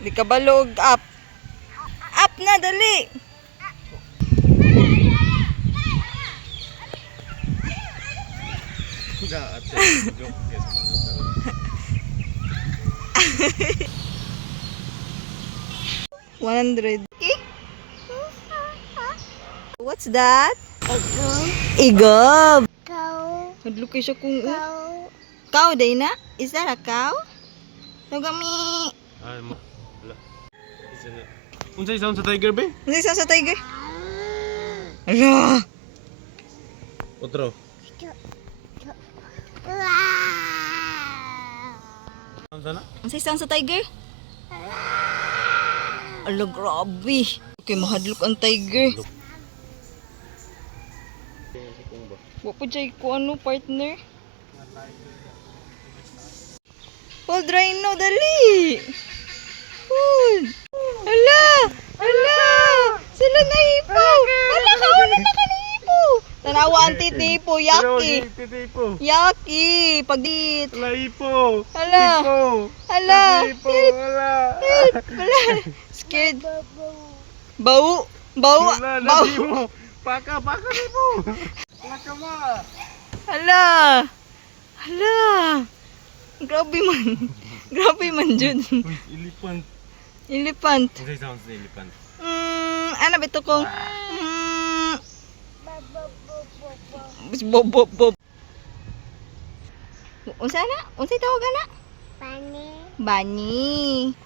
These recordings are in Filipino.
Di ka balog. Up. Up na, dali. Enggak, joke ya semuanya. 100. What's that? Igob. Cow. Hadlok kayo siya kung Cow. cow, Dana? Is that a cow? Nagami. Ah, mo. Wala. Isa na. Unsa sound sa tiger be? Ano isa sa tiger? Ala. Otro. Sound sana? Ano isa sa tiger? Ala, grabe. Okay, mahadlok ang tiger. Wapo dyan ko ano, partner. Hold rhino, dali. Hold. Hala. Hala. Sila na hipo. Hala ka, wala na ka na hipo. Tanawa ang titipo, yaki. Titipo. Yaki. Pagdit. Wala ipo. Hala. Hala. Ipo. Wala. Wala. Scared. Bau. Bau. Wala na Bau. di mo. Paka di mo. Wala ka ma. Hala. Hala. Grabe man. Grabe man, Jud. Uy, elephant. Elephant. Unsa sound sa elephant? Ano ba ito kong? Bob, bob, bob. Unsa na? Unsa tawag na? Bunny. Bunny.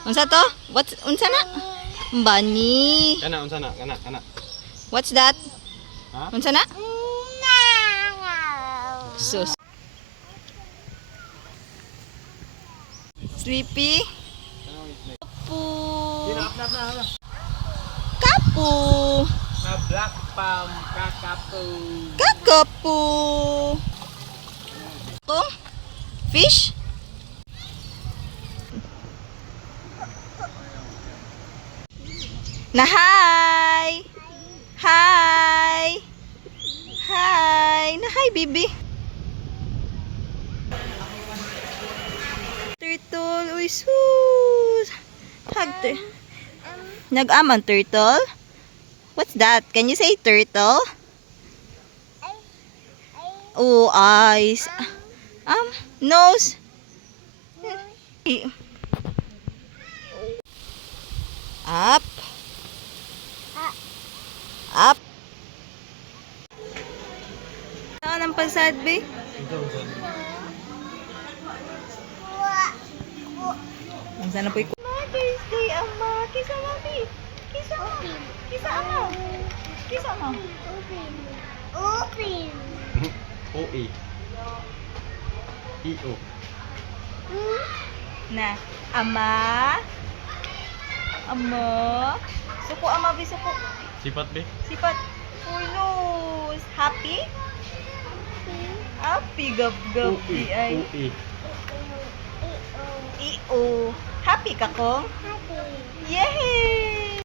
Unsa to? What's unsa na? Bunny. Kana unsa na? Kana. What's that? Ha? Unsa na? Sus. Sleepy. Kapu. Na. Kapu. Na black palm kakapo. Kakapu. Kung? Fish? Na hi. Hi. Hi. Na hi, baby. Turtle. Uy, sus. Hag Nag-aman turtle? What's that? Can you say turtle? Oh, eyes. Nose. Up. Up. Saan ang pasad, be? Saan na po yung Mother's Day, Ama. Kisa, mami. Kisa, ma. Kisa, ama. Kisa, ma. Open. Open. OE. EO. Na. Ama. Ama. Suko, ama, be. Suko. Sipat be? Sipat. Ulos. Happy? Happy, gab-gab. OE. Ay. OE. Iyo. Happy ka, kong? Happy. Yay!